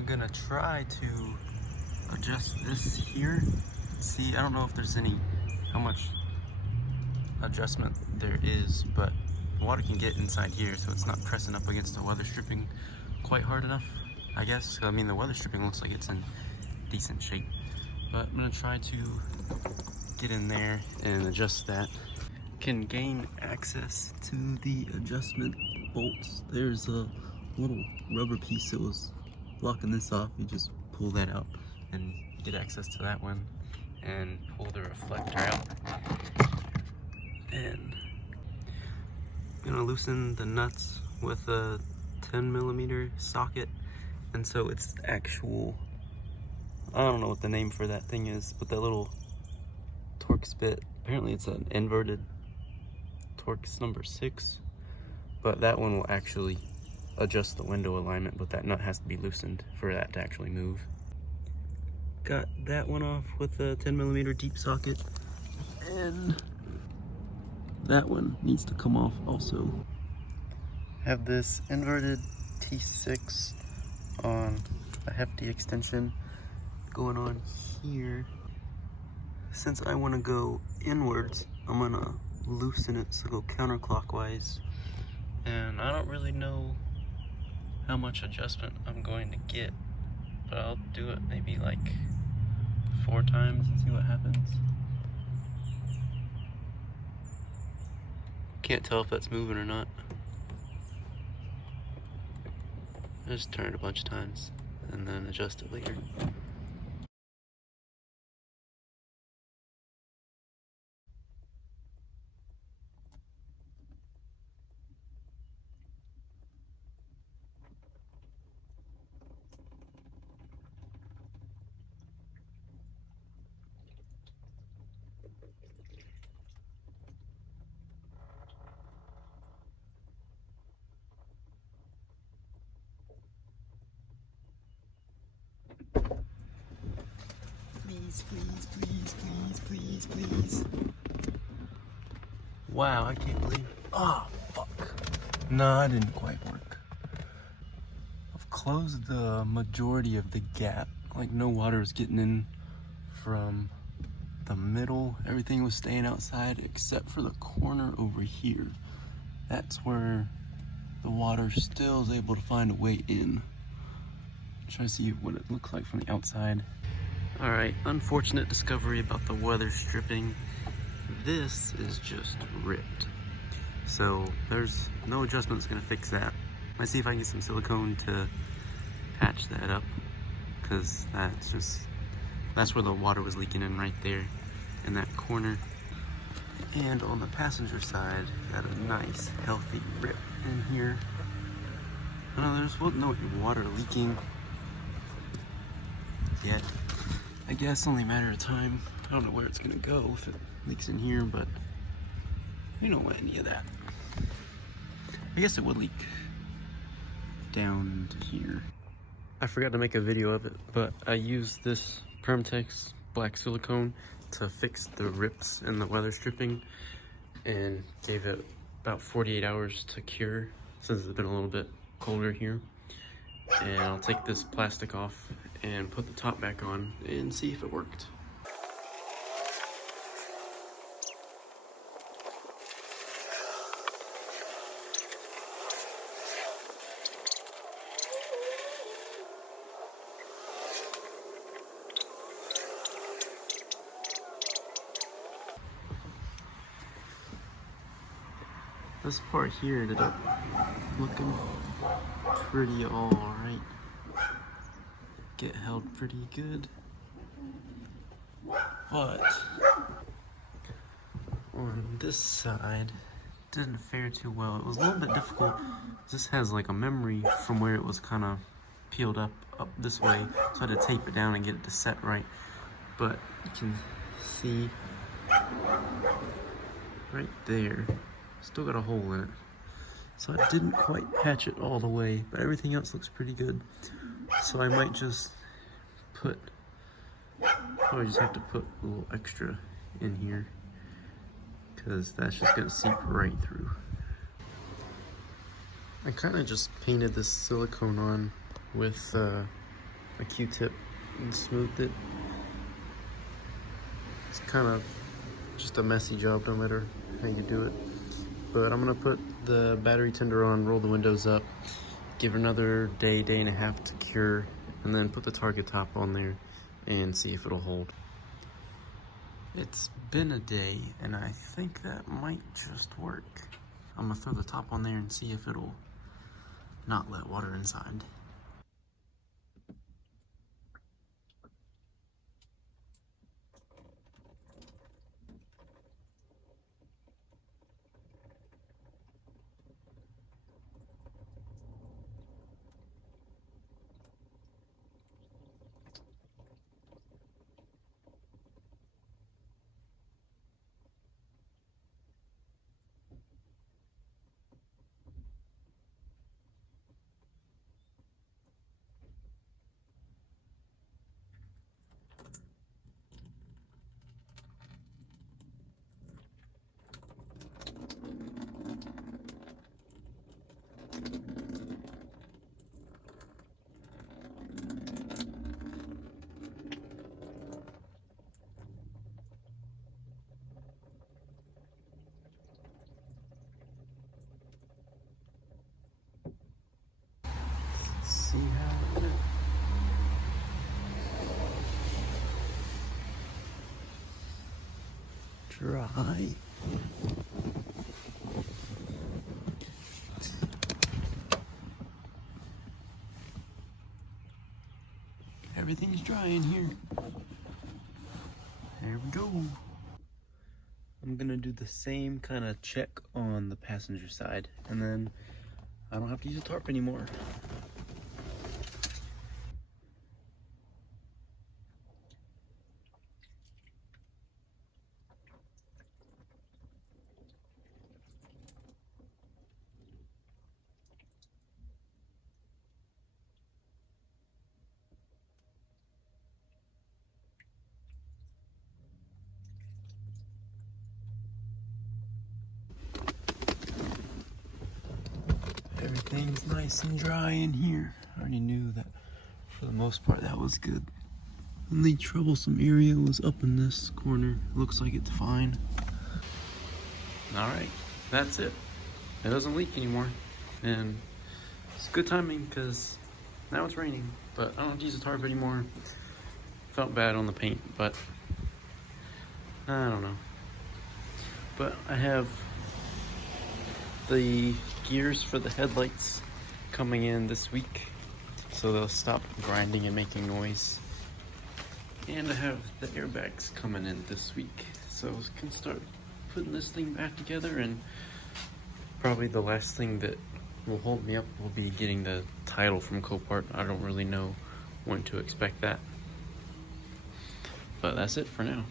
I'm gonna try to adjust this here. See, I don't know if there's how much adjustment there is, but the water can get inside here, so it's not pressing up against the weather stripping quite hard enough, I guess. I mean, the weather stripping looks like it's in decent shape, but I'm gonna try to get in there and adjust that. Can gain access to the adjustment bolts. There's a little rubber piece that was blocking this off. You just pull that out and get access to that one and pull the reflector out. And I'm gonna loosen the nuts with a 10mm socket, and so it's actual, I don't know what the name for that thing is, but that little Torx bit, apparently it's an inverted Torx number 6, but that one will actually adjust the window alignment, but that nut has to be loosened for that to actually move. Got that one off with a 10mm deep socket, and that one needs to come off also. Have this inverted T6 on a hefty extension going on here. Since I want to go inwards, I'm gonna loosen it so go counterclockwise, and I don't really know how much adjustment I'm going to get, but I'll do it maybe like 4 times and see what happens. Can't tell if that's moving or not. Just turn it a bunch of times and then adjust it later. Please, please, please, please, please, please. Wow, I can't believe. Oh, fuck. No, it didn't quite work. I've closed the majority of the gap. Like, no water is getting in from the middle. Everything was staying outside except for the corner over here. That's where the water still is able to find a way in. Try to see what it looks like from the outside. Alright, unfortunate discovery about the weather stripping. This is just ripped. So there's no adjustment that's gonna fix that. Let's see if I can get some silicone to patch that up, because that's where the water was leaking in right there in that corner. And on the passenger side, got a nice healthy rip in here. There's no water leaking yet. I guess only a matter of time. I don't know where it's gonna go if it leaks in here, but you don't want any of that. I guess it would leak down into here. I forgot to make a video of it, but I used this Permatex black silicone to fix the rips in the weather stripping and gave it about 48 hours to cure since it's been a little bit colder here. And I'll take this plastic off and put the top back on and see if it worked. This part here ended up looking pretty alright. Get held pretty good. But on this side, didn't fare too well. It was a little bit difficult. This has like a memory from where it was kind of peeled up this way, so I had to tape it down and get it to set right. But you can see right there, still got a hole in it. So I didn't quite patch it all the way, but everything else looks pretty good. So I might just probably just have to put a little extra in here, because that's just gonna seep right through. I kind of just painted this silicone on with a Q-tip and smoothed it. It's kind of just a messy job no matter how you do it. But I'm gonna put the battery tender on, roll the windows up, give it another day, day and a half to cure, and then put the target top on there and see if it'll hold. It's been a day and I think that might just work. I'm gonna throw the top on there and see if it'll not let water inside. See how it went. Dry. Everything's dry in here. There we go. I'm gonna do the same kind of check on the passenger side, and then I don't have to use a tarp anymore. Everything's nice and dry in here. I already knew that for the most part that was good. Only troublesome area was up in this corner. Looks like it's fine. Alright, that's it. It doesn't leak anymore. And it's good timing because now it's raining. But I don't have to use a tarp anymore. Felt bad on the paint, but I don't know. But I have the gears for the headlights coming in this week, so they'll stop grinding and making noise. And I have the airbags coming in this week, so I can start putting this thing back together. And probably the last thing that will hold me up will be getting the title from Copart. I don't really know when to expect that, but that's it for now.